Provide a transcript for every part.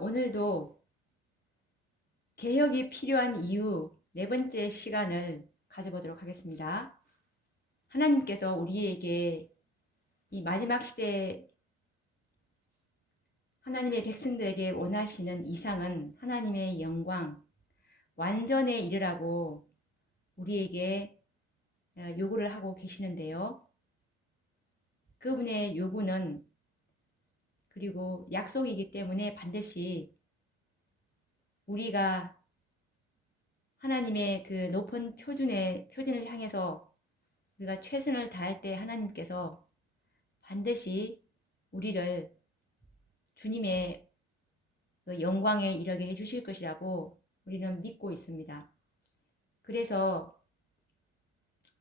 오늘도 개혁이 필요한 이유 네 번째 시간을 가져보도록 하겠습니다. 하나님께서 우리에게 이 마지막 시대에 하나님의 백성들에게 원하시는 이상은 하나님의 영광, 완전에 이르라고 우리에게 요구를 하고 계시는데요. 그분의 요구는 그리고 약속이기 때문에 반드시 우리가 하나님의 그 높은 표준을 향해서 우리가 최선을 다할 때 하나님께서 반드시 우리를 주님의 그 영광에 이르게 해주실 것이라고 우리는 믿고 있습니다. 그래서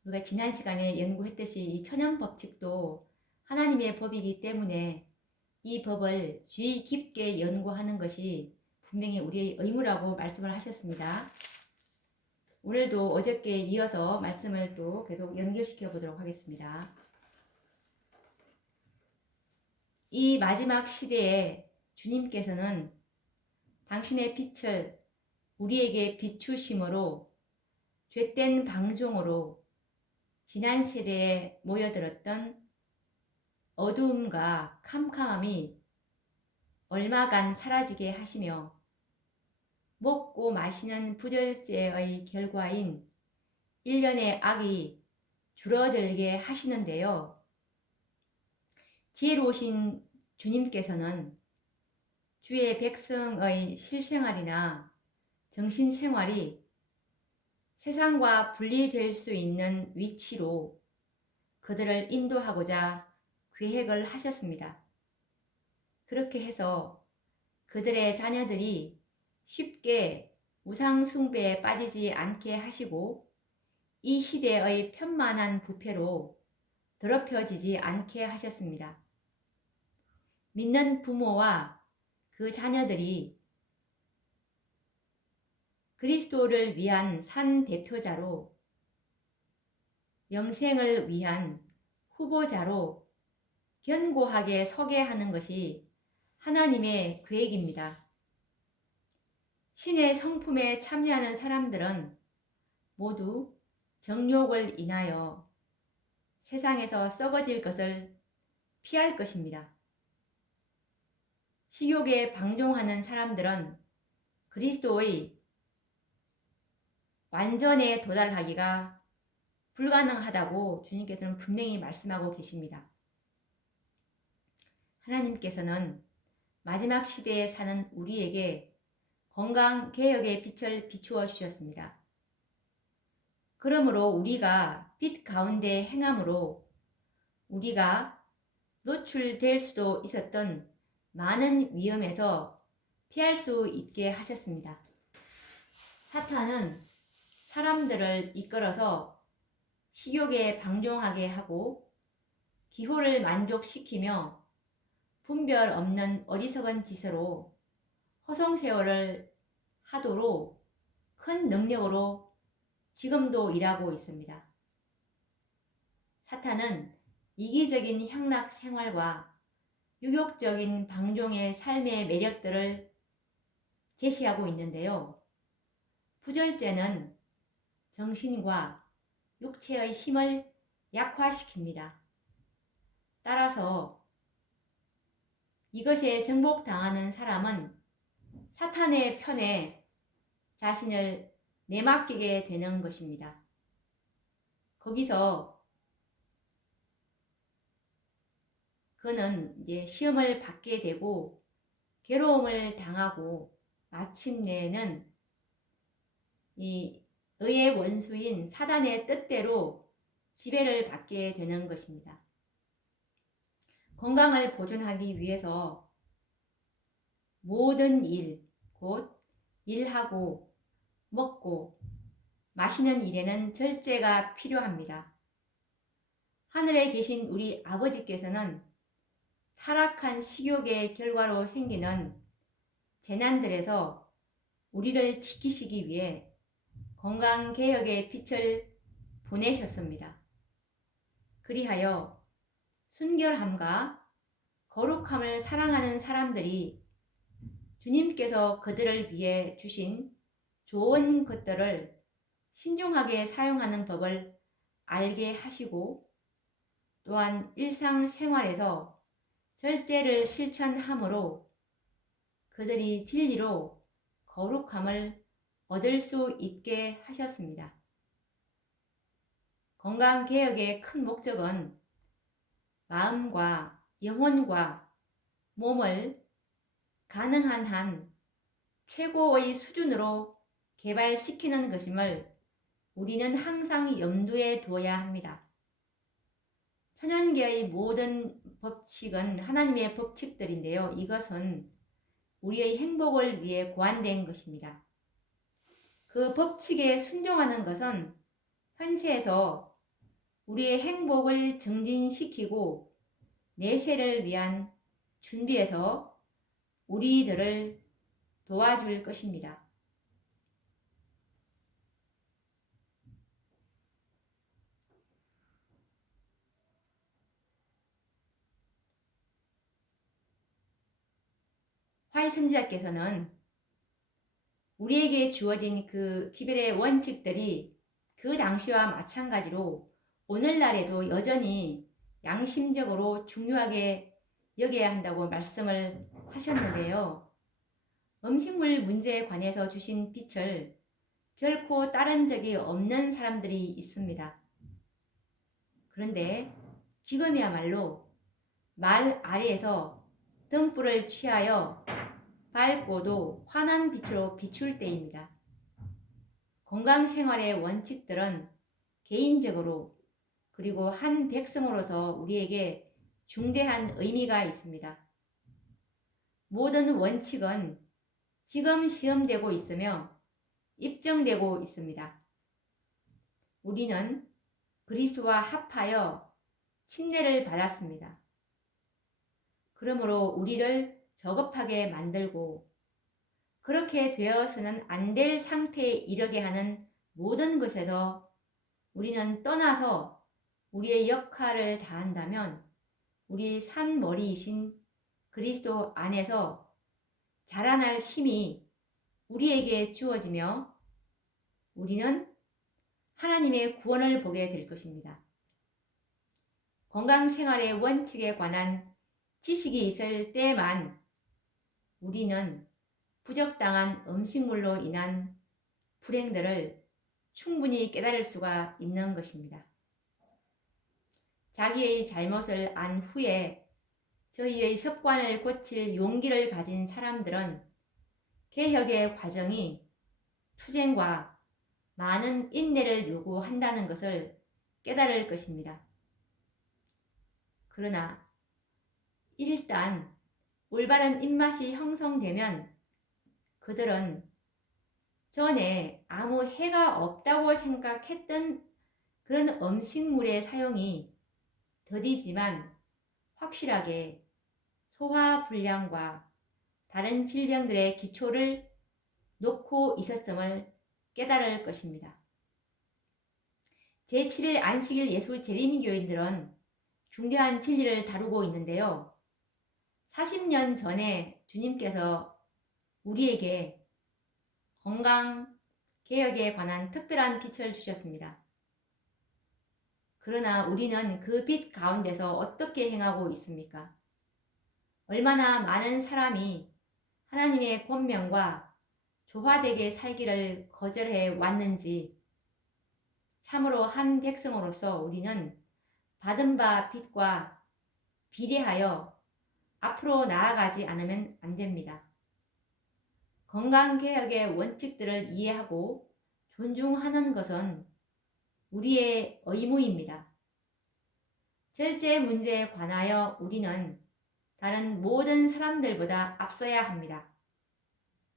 우리가 지난 시간에 연구했듯이 이 천연법칙도 하나님의 법이기 때문에 이 법을 주의 깊게 연구하는 것이 분명히 우리의 의무라고 말씀을 하셨습니다. 오늘도 어저께 이어서 말씀을 또 계속 연결시켜 보도록 하겠습니다. 이 마지막 시대에 주님께서는 당신의 빛을 우리에게 비추심으로 죄된 방종으로 지난 세대에 모여들었던 어두움과 캄캄함이 얼마간 사라지게 하시며 먹고 마시는 부절제의 결과인 일련의 악이 줄어들게 하시는데요. 지혜로우신 주님께서는 주의 백성의 실생활이나 정신생활이 세상과 분리될 수 있는 위치로 그들을 인도하고자 계획을 하셨습니다. 그렇게 해서 그들의 자녀들이 쉽게 우상숭배에 빠지지 않게 하시고 이 시대의 편만한 부패로 더럽혀지지 않게 하셨습니다. 믿는 부모와 그 자녀들이 그리스도를 위한 산 대표자로 영생을 위한 후보자로 견고하게 서게 하는 것이 하나님의 계획입니다. 신의 성품에 참여하는 사람들은 모두 정욕을 인하여 세상에서 썩어질 것을 피할 것입니다. 식욕에 방종하는 사람들은 그리스도의 완전에 도달하기가 불가능하다고 주님께서는 분명히 말씀하고 계십니다. 하나님께서는 마지막 시대에 사는 우리에게 건강개혁의 빛을 비추어 주셨습니다. 그러므로 우리가 빛 가운데 행함으로 우리가 노출될 수도 있었던 많은 위험에서 피할 수 있게 하셨습니다. 사탄은 사람들을 이끌어서 식욕에 방종하게 하고 기호를 만족시키며 분별 없는 어리석은 짓으로 허송세월을 하도록 큰 능력으로 지금도 일하고 있습니다. 사탄은 이기적인 향락 생활과 유욕적인 방종의 삶의 매력들을 제시하고 있는데요. 부절제는 정신과 육체의 힘을 약화시킵니다. 따라서 이것에 정복당하는 사람은 사탄의 편에 자신을 내맡기게 되는 것입니다. 거기서 그는 이제 시험을 받게 되고 괴로움을 당하고 마침내는 이 의의 원수인 사단의 뜻대로 지배를 받게 되는 것입니다. 건강을 보존하기 위해서 모든 일, 곧 일하고 먹고 마시는 일에는 절제가 필요합니다. 하늘에 계신 우리 아버지께서는 타락한 식욕의 결과로 생기는 재난들에서 우리를 지키시기 위해 건강개혁의 빛을 보내셨습니다. 그리하여 순결함과 거룩함을 사랑하는 사람들이 주님께서 그들을 위해 주신 좋은 것들을 신중하게 사용하는 법을 알게 하시고 또한 일상생활에서 절제를 실천함으로 그들이 진리로 거룩함을 얻을 수 있게 하셨습니다. 건강개혁의 큰 목적은 마음과 영혼과 몸을 가능한 한 최고의 수준으로 개발시키는 것임을 우리는 항상 염두에 두어야 합니다. 천연계의 모든 법칙은 하나님의 법칙들인데요. 이것은 우리의 행복을 위해 고안된 것입니다. 그 법칙에 순종하는 것은 현세에서 우리의 행복을 증진시키고 내세를 위한 준비에서 우리들을 도와줄 것입니다. 화이 선지자께서는 우리에게 주어진 그 기별의 원칙들이 그 당시와 마찬가지로 오늘날에도 여전히 양심적으로 중요하게 여겨야 한다고 말씀을 하셨는데요. 음식물 문제에 관해서 주신 빛을 결코 따른 적이 없는 사람들이 있습니다. 그런데 지금이야말로 말 아래에서 등불을 취하여 밝고도 환한 빛으로 비출 때입니다. 건강생활의 원칙들은 개인적으로 그리고 한 백성으로서 우리에게 중대한 의미가 있습니다. 모든 원칙은 지금 시험되고 있으며 입증되고 있습니다. 우리는 그리스도와 합하여 침례를 받았습니다. 그러므로 우리를 저급하게 만들고 그렇게 되어서는 안 될 상태에 이르게 하는 모든 것에서 우리는 떠나서 우리의 역할을 다한다면 우리 산머리이신 그리스도 안에서 자라날 힘이 우리에게 주어지며 우리는 하나님의 구원을 보게 될 것입니다. 건강생활의 원칙에 관한 지식이 있을 때만 우리는 부적당한 음식물로 인한 불행들을 충분히 깨달을 수가 있는 것입니다. 자기의 잘못을 안 후에 저희의 습관을 고칠 용기를 가진 사람들은 개혁의 과정이 투쟁과 많은 인내를 요구한다는 것을 깨달을 것입니다. 그러나 일단 올바른 입맛이 형성되면 그들은 전에 아무 해가 없다고 생각했던 그런 음식물의 사용이 더디지만 확실하게 소화불량과 다른 질병들의 기초를 놓고 있었음을 깨달을 것입니다. 제7일 안식일 예수 재림교인들은 중대한 진리를 다루고 있는데요. 40년 전에 주님께서 우리에게 건강 개혁에 관한 특별한 빛을 주셨습니다. 그러나 우리는 그 빛 가운데서 어떻게 행하고 있습니까? 얼마나 많은 사람이 하나님의 권면과 조화되게 살기를 거절해 왔는지 참으로 한 백성으로서 우리는 받은 바 빛과 비례하여 앞으로 나아가지 않으면 안 됩니다. 건강개혁의 원칙들을 이해하고 존중하는 것은 우리의 의무입니다. 절제 문제에 관하여 우리는 다른 모든 사람들보다 앞서야 합니다.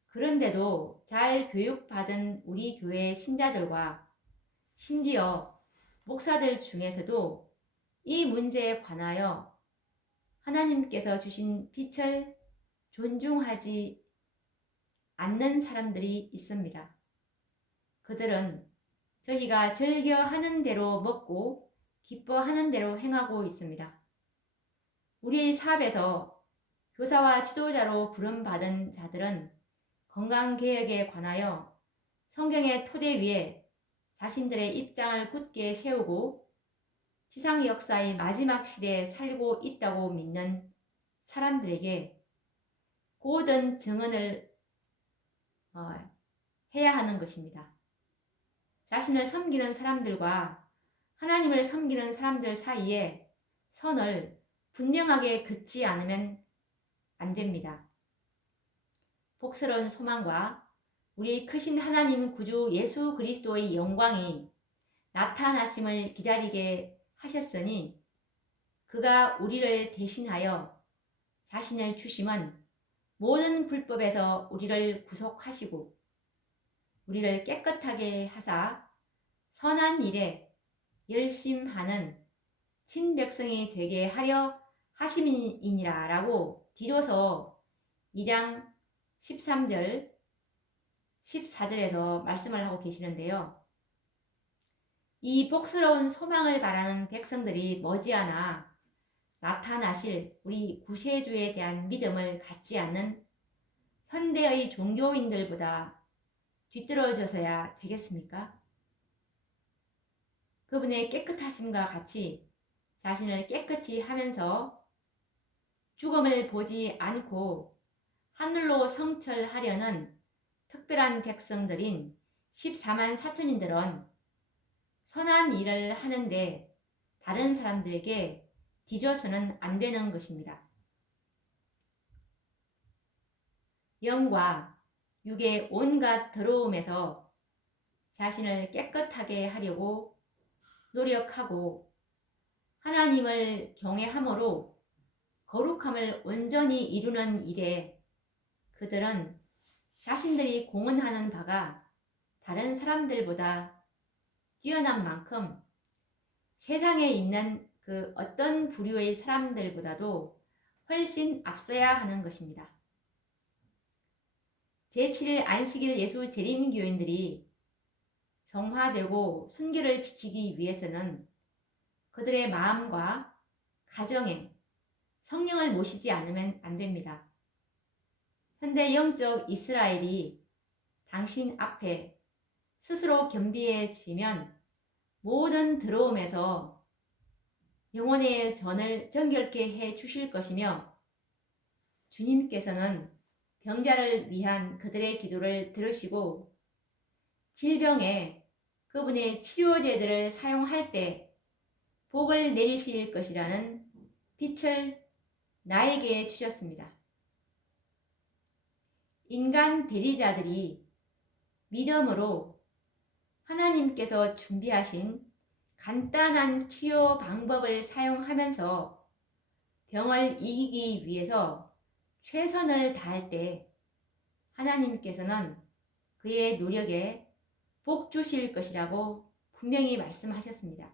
그런데도 잘 교육받은 우리 교회 신자들과 심지어 목사들 중에서도 이 문제에 관하여 하나님께서 주신 빛을 존중하지 않는 사람들이 있습니다. 그들은 저희가 즐겨하는 대로 먹고 기뻐하는 대로 행하고 있습니다. 우리의 사업에서 교사와 지도자로 부름받은 자들은 건강개혁에 관하여 성경의 토대 위에 자신들의 입장을 굳게 세우고 지상 역사의 마지막 시대에 살고 있다고 믿는 사람들에게 고든 증언을 해야 하는 것입니다. 자신을 섬기는 사람들과 하나님을 섬기는 사람들 사이에 선을 분명하게 긋지 않으면 안 됩니다. 복스러운 소망과 우리 크신 하나님 구주 예수 그리스도의 영광이 나타나심을 기다리게 하셨으니 그가 우리를 대신하여 자신을 주심은 모든 불법에서 우리를 구속하시고 우리를 깨끗하게 하사 선한 일에 열심하는 친백성이 되게 하려 하심이니라 라고 디도서 2장 13절 14절에서 말씀을 하고 계시는데요. 이 복스러운 소망을 바라는 백성들이 머지않아 나타나실 우리 구세주에 대한 믿음을 갖지 않는 현대의 종교인들보다 뒤떨어져서야 되겠습니까? 그분의 깨끗하심과 같이 자신을 깨끗이 하면서 죽음을 보지 않고 하늘로 성철하려는 특별한 백성들인 14만 4천인들은 선한 일을 하는데 다른 사람들에게 뒤져서는 안 되는 것입니다. 영과 육의 온갖 더러움에서 자신을 깨끗하게 하려고 노력하고 하나님을 경외함으로 거룩함을 온전히 이루는 일에 그들은 자신들이 공헌하는 바가 다른 사람들보다 뛰어난 만큼 세상에 있는 그 어떤 부류의 사람들보다도 훨씬 앞서야 하는 것입니다. 제7일 안식일 예수 재림교인들이 정화되고 순결을 지키기 위해서는 그들의 마음과 가정에 성령을 모시지 않으면 안 됩니다. 현대 영적 이스라엘이 당신 앞에 스스로 겸비해지면 모든 더러움에서 영혼의 전을 정결케 해 주실 것이며 주님께서는 병자를 위한 그들의 기도를 들으시고 질병에 그분의 치료제들을 사용할 때 복을 내리실 것이라는 빛을 나에게 주셨습니다. 인간 대리자들이 믿음으로 하나님께서 준비하신 간단한 치료 방법을 사용하면서 병을 이기기 위해서 최선을 다할 때 하나님께서는 그의 노력에 복 주실 것이라고 분명히 말씀하셨습니다.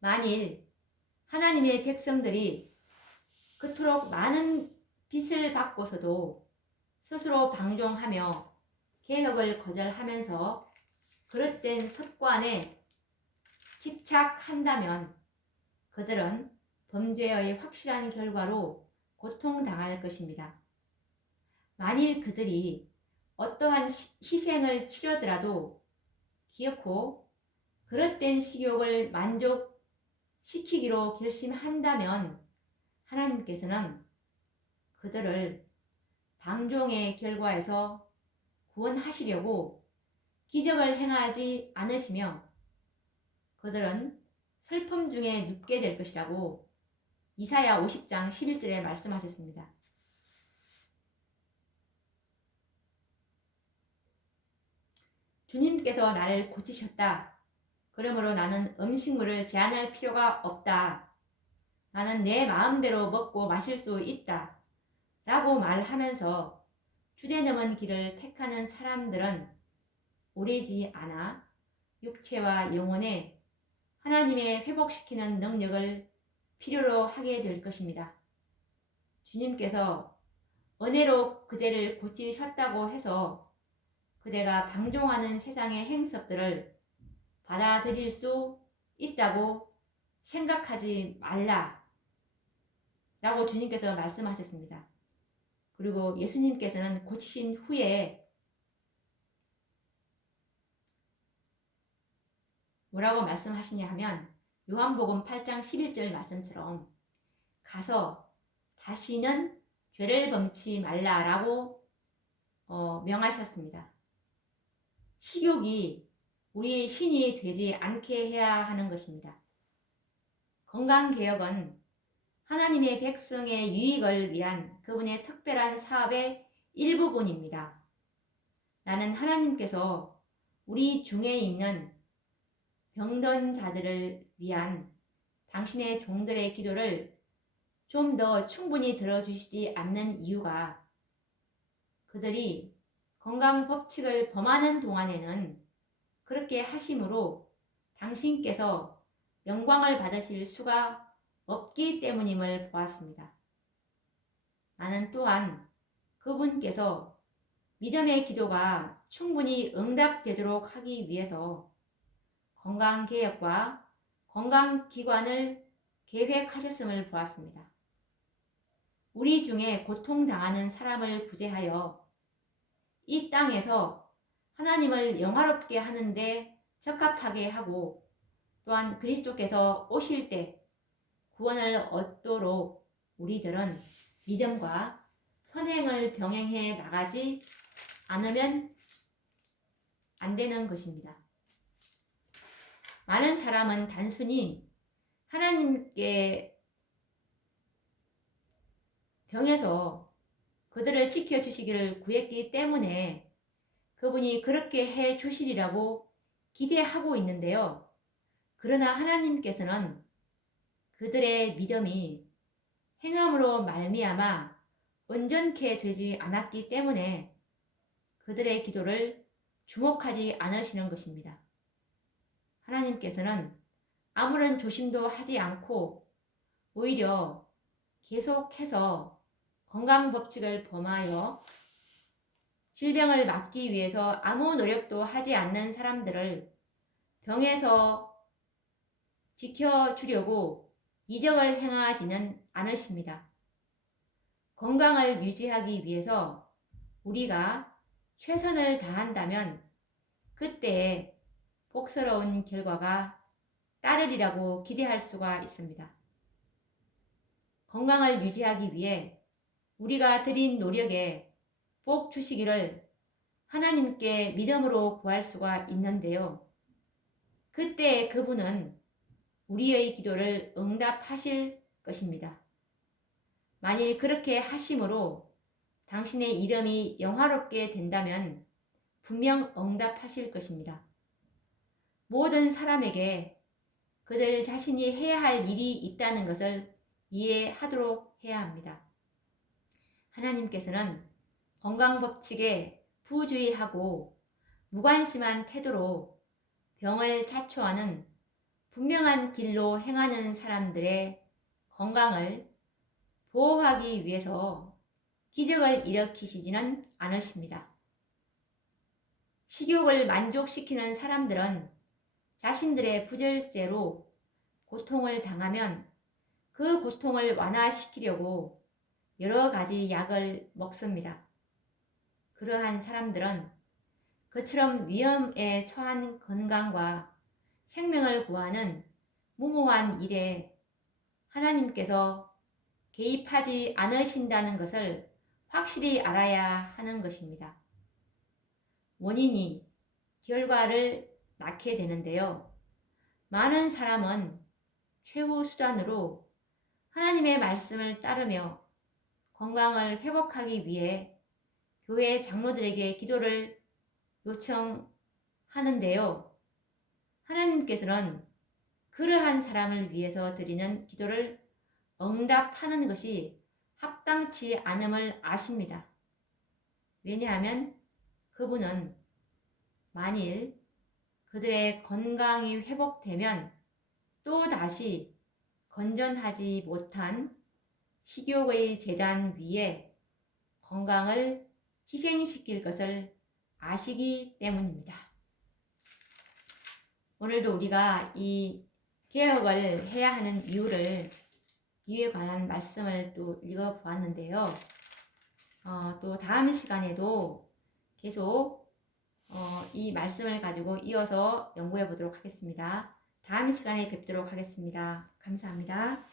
만일 하나님의 백성들이 그토록 많은 빚을 받고서도 스스로 방종하며 개혁을 거절하면서 그릇된 습관에 집착한다면 그들은 범죄의 확실한 결과로 고통당할 것입니다. 만일 그들이 어떠한 희생을 치르더라도 기어코 그릇된 식욕을 만족시키기로 결심한다면 하나님께서는 그들을 방종의 결과에서 구원하시려고 기적을 행하지 않으시며 그들은 슬픔 중에 눕게 될 것이라고 이사야 50장 11절에 말씀하셨습니다. 주님께서 나를 고치셨다. 그러므로 나는 음식물을 제한할 필요가 없다. 나는 내 마음대로 먹고 마실 수 있다. 라고 말하면서 주제넘은 길을 택하는 사람들은 오래지 않아 육체와 영혼에 하나님의 회복시키는 능력을 필요로 하게 될 것입니다. 주님께서 은혜로 그대를 고치셨다고 해서 그대가 방종하는 세상의 행석들을 받아들일 수 있다고 생각하지 말라 라고 주님께서 말씀하셨습니다. 그리고 예수님께서는 고치신 후에 뭐라고 말씀하시냐 하면 요한복음 8장 11절 말씀처럼 가서 다시는 죄를 범치 말라라고 명하셨습니다. 식욕이 우리의 신이 되지 않게 해야 하는 것입니다. 건강개혁은 하나님의 백성의 유익을 위한 그분의 특별한 사업의 일부분입니다. 나는 하나님께서 우리 중에 있는 병든 자들을 위한 당신의 종들의 기도를 좀 더 충분히 들어주시지 않는 이유가 그들이 건강 법칙을 범하는 동안에는 그렇게 하심으로 당신께서 영광을 받으실 수가 없기 때문임을 보았습니다. 나는 또한 그분께서 믿음의 기도가 충분히 응답되도록 하기 위해서 건강개혁과 건강기관을 계획하셨음을 보았습니다. 우리 중에 고통당하는 사람을 구제하여 이 땅에서 하나님을 영화롭게 하는데 적합하게 하고 또한 그리스도께서 오실 때 구원을 얻도록 우리들은 믿음과 선행을 병행해 나가지 않으면 안 되는 것입니다. 많은 사람은 단순히 하나님께 병에서 그들을 지켜주시기를 구했기 때문에 그분이 그렇게 해 주시리라고 기대하고 있는데요. 그러나 하나님께서는 그들의 믿음이 행함으로 말미암아 온전케 되지 않았기 때문에 그들의 기도를 주목하지 않으시는 것입니다. 하나님께서는 아무런 조심도 하지 않고 오히려 계속해서 건강법칙을 범하여 질병을 막기 위해서 아무 노력도 하지 않는 사람들을 병에서 지켜주려고 이적을 행하지는 않으십니다. 건강을 유지하기 위해서 우리가 최선을 다한다면 그때에 복스러운 결과가 따르리라고 기대할 수가 있습니다. 건강을 유지하기 위해 우리가 드린 노력에 복 주시기를 하나님께 믿음으로 구할 수가 있는데요. 그때 그분은 우리의 기도를 응답하실 것입니다. 만일 그렇게 하심으로 당신의 이름이 영화롭게 된다면 분명 응답하실 것입니다. 모든 사람에게 그들 자신이 해야 할 일이 있다는 것을 이해하도록 해야 합니다. 하나님께서는 건강법칙에 부주의하고 무관심한 태도로 병을 자초하는 분명한 길로 행하는 사람들의 건강을 보호하기 위해서 기적을 일으키시지는 않으십니다. 식욕을 만족시키는 사람들은 자신들의 부절제로 고통을 당하면 그 고통을 완화시키려고 여러 가지 약을 먹습니다. 그러한 사람들은 그처럼 위험에 처한 건강과 생명을 구하는 무모한 일에 하나님께서 개입하지 않으신다는 것을 확실히 알아야 하는 것입니다. 원인이 결과를 낳게 되는데요. 많은 사람은 최후 수단으로 하나님의 말씀을 따르며 건강을 회복하기 위해 교회 장로들에게 기도를 요청하는데요. 하나님께서는 그러한 사람을 위해서 드리는 기도를 응답하는 것이 합당치 않음을 아십니다. 왜냐하면 그분은 만일 그들의 건강이 회복되면 또 다시 건전하지 못한 식욕의 제단 위에 건강을 희생시킬 것을 아시기 때문입니다. 오늘도 우리가 이 개혁을 해야 하는 이유를 이에 관한 말씀을 또 읽어보았는데요. 또 다음 시간에도 계속 이 말씀을 가지고 이어서 연구해 보도록 하겠습니다. 다음 시간에 뵙도록 하겠습니다. 감사합니다.